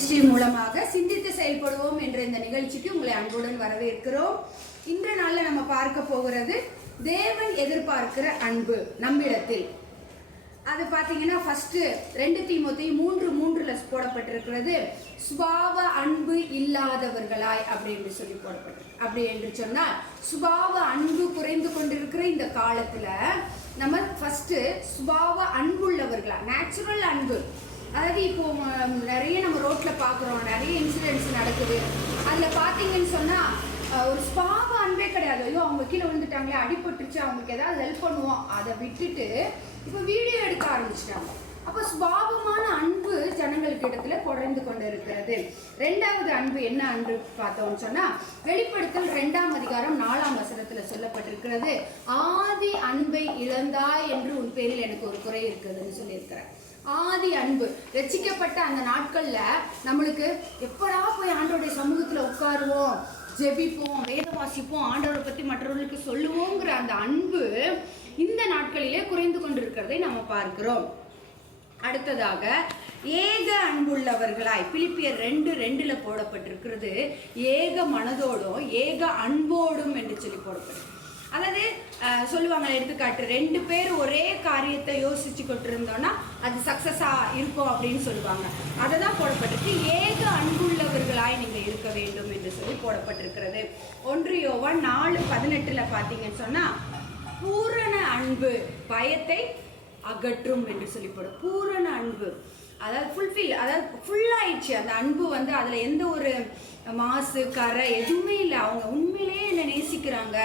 நிகழ்ச்சி மூலமாக சிந்தித்து செயல்படுவோம் என்ற இந்த நிகழ்ச்சிக்கு உங்களை அன்புடன் வரவேற்கிறோம். இன்று நாளில் நம்ம பார்க்க போகிறது தேவன் எதிர்பார்க்கிற அன்பு நம்மிடத்தில். அது பார்த்தீங்கன்னா ஃபஸ்ட்டு ரெண்டு தீமோத்தி மூன்று மூன்றுல போடப்பட்டிருக்கிறது. சுபாவ அன்பு இல்லாதவர்களாய் அப்படி என்று சொல்லி போடப்பட்டிருக்கு அப்படி என்று சொன்னால் சுபாவ அன்பு குறைந்து கொண்டிருக்கிற இந்த காலத்தில் நம்ம ஃபஸ்ட்டு சுபாவ அன்புள்ளவர்களா நேச்சுரல் அன்பு. அதாவது இப்போ நிறைய நம்ம ரோட்ல பாக்குறோம். நிறைய இன்சிடென்ட்ஸ் நடக்குது. அதுல பாத்தீங்கன்னு சொன்னா ஒரு ஸ்பாவ அன்பே கிடையாது. ஐயோ அவங்க கீழே விழுந்துட்டாங்களே அடிபட்டுருச்சு அவங்களுக்கு ஏதாவது ஹெல்ப் பண்ணுவோம். அதை விட்டுட்டு இப்போ வீடியோ எடுக்க ஆரம்பிச்சிட்டாங்க. அப்போ சுபாவமான அன்பு ஜனங்களுக்கு இடத்துல குறைந்து கொண்டு இருக்கிறது. ரெண்டாவது அன்பு என்ன அன்பு பார்த்தோம்னு சொன்னால் வெளிப்படுத்தல் ரெண்டாம் அதிகாரம் நாலாம் வசனத்தில் சொல்லப்பட்டிருக்கிறது. ஆதி அன்பை இழந்தாய் என்று உன் பேரில் எனக்கு ஒரு குறை இருக்குதுன்னு சொல்லியிருக்கிறேன் ஆதி அன்பு. ரசிக்கப்பட்ட அந்த நாட்கள்ல நம்மளுக்கு எப்படா போய் ஆண்டோடைய சமூகத்துல உட்காருவோம் ஜெபிப்போம் வேத வாசிப்போம் ஆண்டவரை பத்தி மற்றவர்களுக்கு சொல்லுவோங்கிற அந்த அன்பு இந்த நாட்களிலே குறைந்து கொண்டிருக்கிறதை நம்ம பார்க்கிறோம். அடுத்ததாக ஏக அன்புள்ளவர்களாய் பிலிப்பியர் ரெண்டு ரெண்டுல போடப்பட்டிருக்கிறது ஏக மனதோடும் ஏக அன்போடும் என்று சொல்லி போடப்பட்டிருக்கு. அதாவது சொல்லுவாங்க எடுத்துக்காட்டு ரெண்டு பேர் ஒரே காரியத்தை யோசிச்சு கொண்டிருந்தோம்னா அது சக்ஸஸாக இருக்கும் அப்படின்னு சொல்லுவாங்க. அதை தான் போடப்பட்டிருக்கு. ஏக அன்புள்ளவர்களாய் நீங்கள் இருக்க வேண்டும் என்று சொல்லி போடப்பட்டிருக்கிறது. ஒன்று யோவா நாலு பதினெட்டில் பார்த்தீங்கன்னு சொன்னால் பூரண அன்பு பயத்தை அகற்றும் என்று சொல்லி போடும் பூரண அன்பு. அதாவது ஃபுல்ஃபில் அதாவது ஃபுல்லாயிடுச்சு அந்த அன்பு வந்து அதில் எந்த ஒரு மாசு கரை எதுவுமே இல்லை. அவங்க உண்மையிலேயே என்னை நேசிக்கிறாங்க.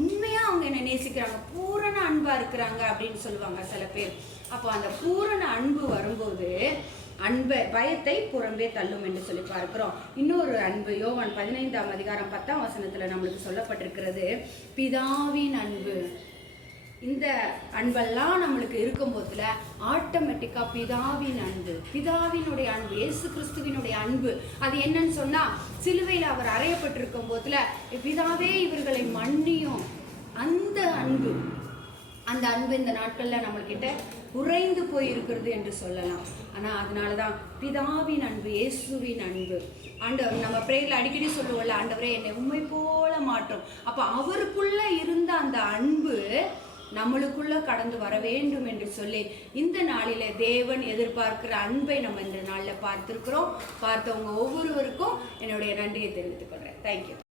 உண்மையாக அவங்க என்னை நேசிக்கிறாங்க? பூரண அன்பாக இருக்கிறாங்க அப்படின்னு சொல்லுவாங்க சில பேர். அப்போ அந்த பூரண அன்பு வரும்போது அன்பை பயத்தை புறம்பே தள்ளும் என்று சொல்லி பார்க்கிறோம். இன்னொரு அன்பு யோவான் பதினைந்தாம் அதிகாரம் பத்தாம் வசனத்தில் நம்மளுக்கு சொல்லப்பட்டிருக்கிறது பிதாவின் அன்பு. இந்த அன்பெல்லாம் நம்மளுக்கு இருக்கும் போதில் ஆட்டோமேட்டிக்காக பிதாவின் அன்பு பிதாவினுடைய அன்பு இயேசு கிறிஸ்துவினுடைய அன்பு. அது என்னன்னு சொன்னால் சிலுவையில் அவர் அறையப்பட்டிருக்கும் போதில் பிதாவே இவர்களை மன்னியும். அந்த அன்பு அந்த அன்பு இந்த நாட்களில் நம்மக்கிட்ட குறைந்து போயிருக்கிறது என்று சொல்லலாம். ஆனால் அதனால தான் பிதாவின் அன்பு இயேசுவின் அன்பு. ஆண்டவர் நம்ம ப்ரேயரில் அடிக்கடி சொல்லுவோம்ல ஆண்டவரே என்னை உண்மை போல மாற்றும். அப்போ அவருக்குள்ளே இருந்த அந்த அன்பு நம்மளுக்குள்ள கடந்து வர வேண்டும் என்று சொல்லி இந்த நாளில தேவன் எதிர்பார்க்கிற அன்பை நம்ம இந்த நாளில் பார்த்துருக்குறோம். பார்த்தவங்க ஒவ்வொருவருக்கும் என்னுடைய நன்றியை தெரிவித்துக் கொள்றேன். தேங்க்யூ